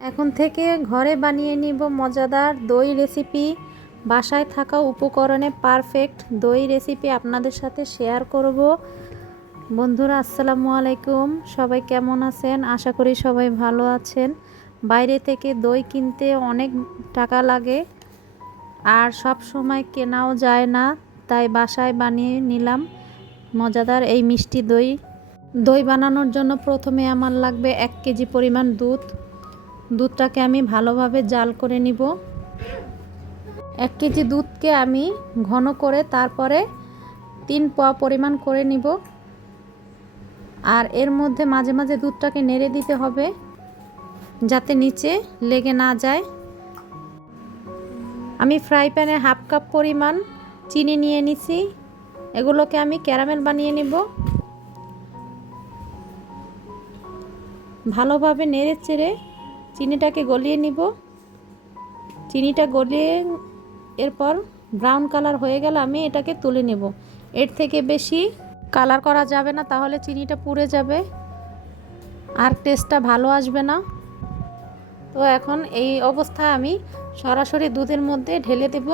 এখন থেকে ঘরে বানিয়ে নিব মজাদার দই রেসিপি। বাসায় থাকা উপকরণে পারফেক্ট দই রেসিপি আপনাদের সাথে শেয়ার করব। বন্ধুরা, আসসালামু আলাইকুম। সবাই কেমন আছেন? আশা করি সবাই ভালো আছেন। বাইরে থেকে দই কিনতে অনেক টাকা লাগে আর সব সময় কেনাও যায় না, তাই বাসায় বানিয়ে নিলাম মজাদার এই মিষ্টি দই। দই বানানোর জন্য প্রথমে আমার লাগবে এক কেজি পরিমাণ দুধ দুধটাকে আমি ভালোভাবে জাল করে নিব। এক কেজি দুধকে আমি ঘন করে তারপরে তিন পোয়া পরিমাণ করে নিব। আর এর মধ্যে মাঝে মাঝে দুধটাকে নেড়ে দিতে হবে যাতে নিচে লেগে না যায়। আমি ফ্রাই প্যানে হাফ কাপ পরিমাণ চিনি নিয়ে নিছি। এগুলোকে আমি ক্যারামেল বানিয়ে নিব। ভালোভাবে নেড়ে চেড়ে চিনিটাকে গলিয়ে নিব। চিনিটা গলিয়ে এরপর ব্রাউন কালার হয়ে গেলে আমি এটাকে তুলে নেব। এর থেকে বেশি কালার করা যাবে না, তাহলে চিনিটা পুড়ে যাবে আর টেস্টটা ভালো আসবে না। তো এখন এই অবস্থায় আমি সরাসরি দুধের মধ্যে ঢেলে দেব।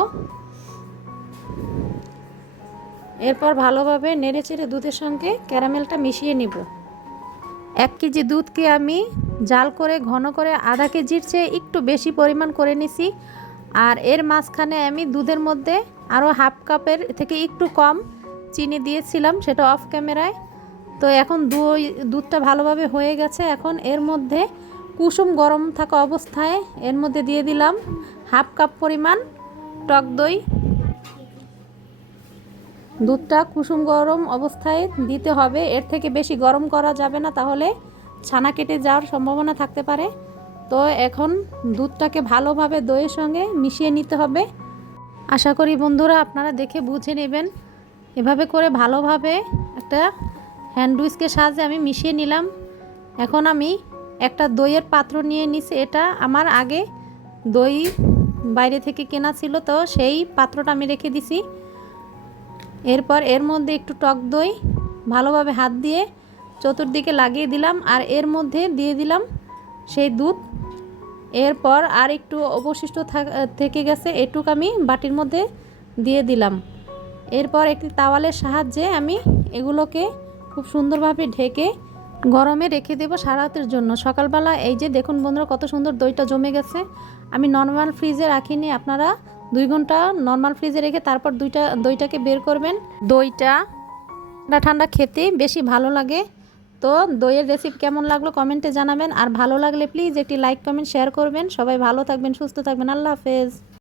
এরপর ভালোভাবে নেড়ে চেড়ে দুধের সঙ্গে ক্যারামেলটা মিশিয়ে নিব। এক কেজি দুধকে আমি জাল করে, ঘন করে আধা কেজির চেয়ে একটু বেশি পরিমাণ করে নিছি। আর এর মাঝখানে আমি দুধের মধ্যে আরও হাফ কাপের থেকে একটু কম চিনি দিয়েছিলাম, সেটা অফ ক্যামেরায়। তো এখন দই, দুধটা ভালোভাবে হয়ে গেছে। এখন এর মধ্যে কুসুম গরম থাকা অবস্থায় এর মধ্যে দিয়ে দিলাম হাফ কাপ পরিমাণ টক দই। দুধটা কুসুম গরম অবস্থায় দিতে হবে। এর থেকে বেশি গরম করা যাবে না, তাহলে ছানা কেটে যাওয়ার সম্ভাবনা থাকতে পারে। তো এখন দুধটাকে ভালোভাবে দইয়ের সঙ্গে মিশিয়ে নিতে হবে। আশা করি বন্ধুরা আপনারা দেখে বুঝে নেবেন। এভাবে করে ভালোভাবে একটা হ্যান্ডউইচকে সাহায্যে আমি মিশিয়ে নিলাম। এখন আমি একটা দইয়ের পাত্র নিয়ে নিছি। এটা আমার আগে দই বাইরে থেকে কেনা ছিল, তো সেই পাত্রটা আমি রেখে দিছি। এরপর এর মধ্যে একটু টক দই, ভালোভাবে হাত দিয়ে চতুর্দিকে লাগিয়ে দিলাম আর এর মধ্যে দিয়ে দিলাম সেই দুধ। এরপর আর একটু অবশিষ্ট থেকে গেছে এটুক আমি বাটির মধ্যে দিয়ে দিলাম। এরপর একটি তাওয়ালের সাহায্যে আমি এগুলোকে খুব সুন্দরভাবে ঢেকে গরমে রেখে দেব সারাতের জন্য। সকালবেলা এই যে দেখুন বন্ধুরা কত সুন্দর দইটা জমে গেছে। আমি নর্মাল ফ্রিজে রাখিনি, আপনারা দুই ঘণ্টা নর্মাল ফ্রিজে রেখে তারপর দুইটা দইটাকে বের করবেন। দইটা ঠান্ডা ঠান্ডা খেতে বেশি ভালো লাগে। তো দইয়ের রেসিপি কেমন লাগল কমেন্টে জানাবেন। আর ভালো লাগলে প্লিজ একটি লাইক কমেন্ট শেয়ার করবেন। সবাই ভালো থাকবেন, সুস্থ থাকবেন। আল্লাহ হাফেজ।